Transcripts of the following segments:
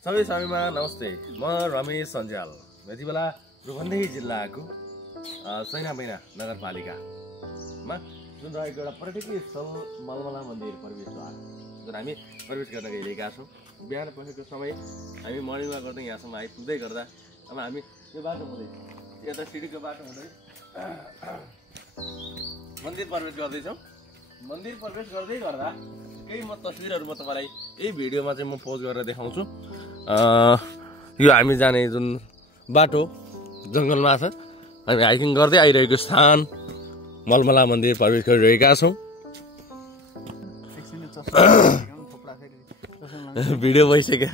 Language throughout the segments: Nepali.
सबैमा नमस्ते। म रमेश सञ्जाल यति बेला रूपन्देही जिल्लाको सैनामैना नगरपालिकामा जुन रहेको एउटा पर्यटकीय स्थल मलमला मन्दिर प्रवेशद्वार जुन हामी प्रवेश गर्न गइरहेका छौँ। बिहान पखेको समय हामी मर्निङमा गर्दै यहाँसम्म आइपुग्दै गर्दा अब हामी यो बाटो हुँदै यता सिडीको बाटो हुँदै मन्दिर प्रवेश गर्दैछौँ। मन्दिर प्रवेश गर्दै गर्दा केही म तस्बिरहरू म तपाईँलाई यही भिडियोमा चाहिँ म पोस्ट गरेर देखाउँछु। यो हामी जाने जुन बाटो जङ्गलमा छ, हामी हाइकिङ गर्दै आइरहेको स्थान मलमला मन्दिर प्रवेश गरिरहेका छौँ। भिडियो भइसक्यो।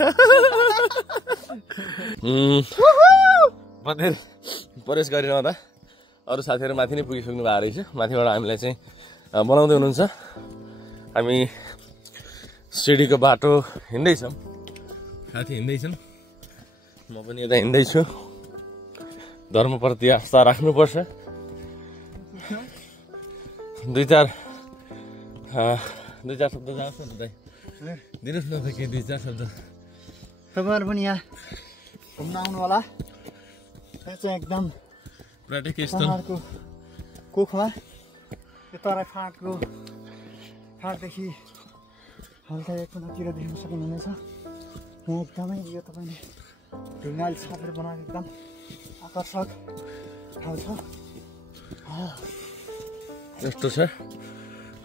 मन्दिर प्रवेश गरिरहँदा अरू साथीहरू माथि नै पुगिसक्नु भएको रहेछ। माथिबाट हामीलाई चाहिँ बनाउँदै हुनुहुन्छ। हामी सिडीको बाटो हिँड्दैछौँ, साथी हिँड्दैछन्, म पनि यता हिँड्दैछु। धर्मप्रति आस्था राख्नुपर्छ। दुई चार शब्द जान्छ नि दाइ, दिनुहोस् न त के दुई चार शब्द। तपाईँहरू पनि यहाँ घुम्न आउनु होला। यहाँ चाहिँ एकदम पर्यटकीय स्थल कोखमा यो तराई फाँटदेखि हल्का एक कुनातिर देख्न सक्नुहुनेछ। यहाँ एकदमै यो तपाईँले ढुङ्गाले छापेर बनाएको एकदम आकर्षक ठाउँ छ। यस्तो छ,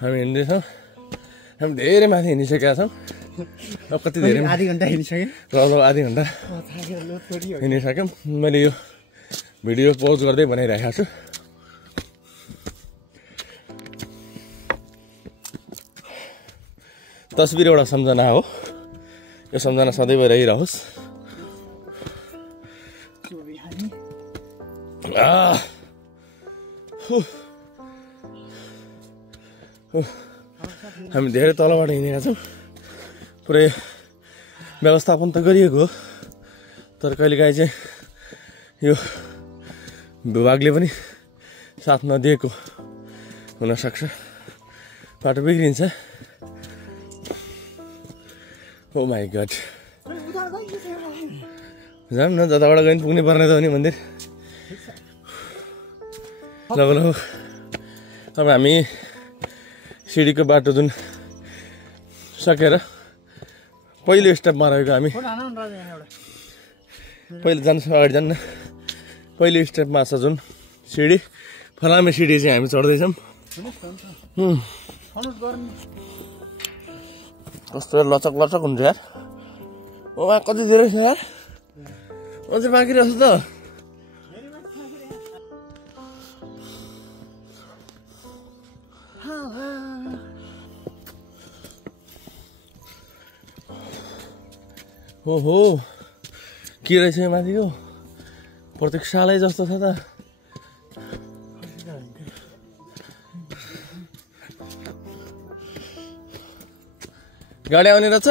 हामी हिँड्दैछौँ। हामी धेरै माथि हिँडिसकेका छौँ। अब कति धेरै आधी घन्टा हिँडिसक्यो। लगभग आधी घन्टा हिँडिसक्यौँ। मैले यो भिडियो पोस्ट गर्दै बनाइरहेको छु। तस्बिर एउटा सम्झना हो, यो सम्झना सदैव रहिरहोस्। हामी धेरै तलबाट हिँडेका छौँ। पुरै व्यवस्थापन त गरिएको हो, तर कहिलेकाहीँ चाहिँ यो विभागले पनि साथ नदिएको हुनसक्छ, बाटो बिग्रिन्छ। ओ माई गड, जाऊँ न, जताबाट गयो पनि पुग्नै पर्ने त हो नि मन्दिर। ल अब हामी सिडीको बाटो जुन सकेर पहिलो स्टेपमा रहेको हामी पहिलो जान्छ, अगाडि जान्न। पहिलो स्टेपमा छ जुन सिडी, फलामे सिडी चाहिँ हामी चढ्दैछौँ। कस्तो लचक लचक हुन्छ यार। ओ कति धेरै छ यार, अझै बाँकी रहेछ त। ओहो, के रहेछ यो माथिको, प्रतीक्षालय जस्तो छ त। गाडी आउने रहेछ।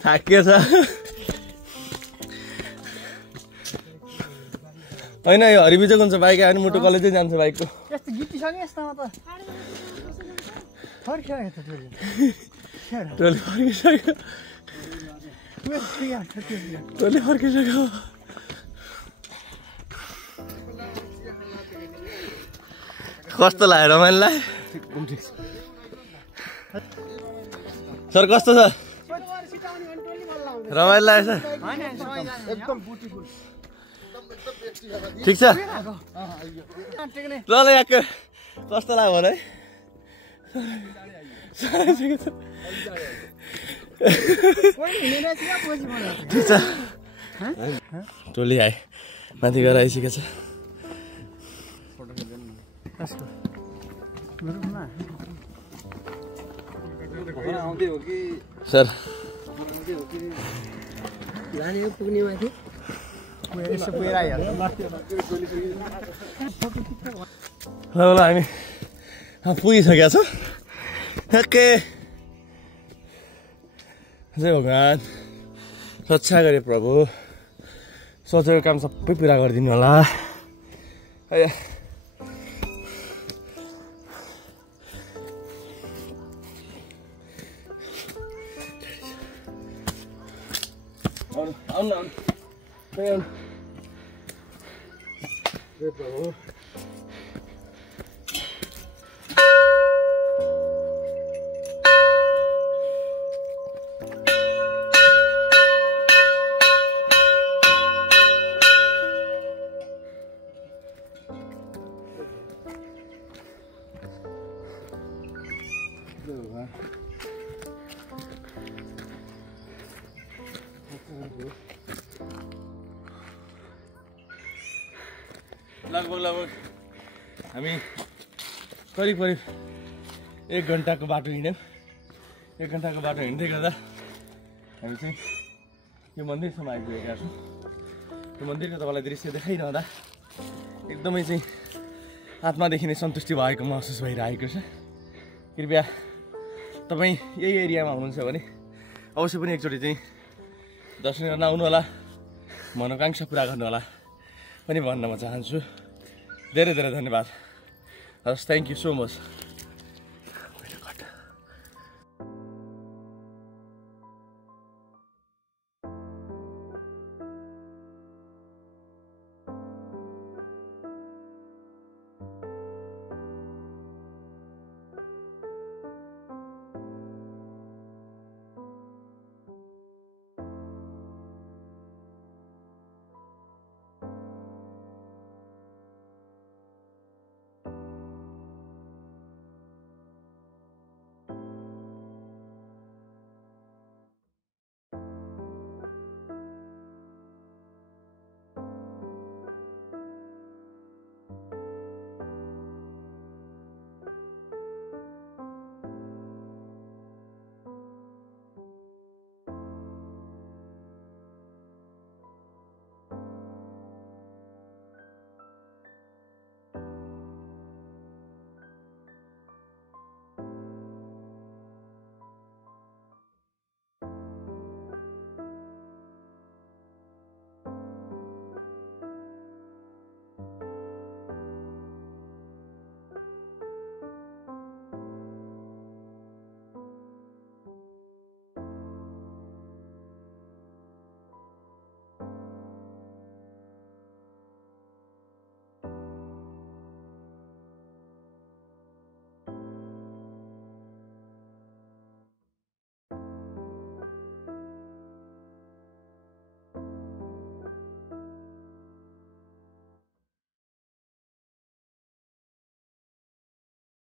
थाकिएछ होइन, यो हरिबिजक हुन्छ। बाइक आयो भने मुटु कलेजै जान्छ बाइकको। टोली फर्किसक्यो। कस्तो लाग्यो रमाइलोलाई? सर कस्तो छ? रमाइलो लागेछ? ठिक छ। ल याक कस्तो लाग्यो भने ठिक छ। टोली आए, माथि गएर आइसकेको छ। सर पुग्ने माथि ल हामी पुगिसकेका छौँ। ओके, जय भगवान्, रक्षा गरे प्रभु, सोचेको काम सबै पुरा गरिदिनु होला। आउनु आउनु आउनु हे प्रभु लगभग हामी करिब 1 घन्टाको बाटो हिँड्यौँ 1 घन्टाको बाटो हिँड्दै गर्दा हामी चाहिँ यो मन्दिरसम्म आइपुगेका छौँ यो मन्दिरको तपाईँलाई दृश्य देखाइरहँदा एकदमै चाहिँ आत्मादेखि नै सन्तुष्टि भएको महसुस भइरहेको छ कृपया तपाईँ यही एरियामा हुनुहुन्छ भने अवश्य पनि एकचोटि चाहिँ दर्शन गर्न आउनु होला मनोकांक्षा पुरा गर्नु होला पनि भन्न म चाहन्छु धेरै धेरै धन्यवाद हस् थ्याङ्क यू सो मच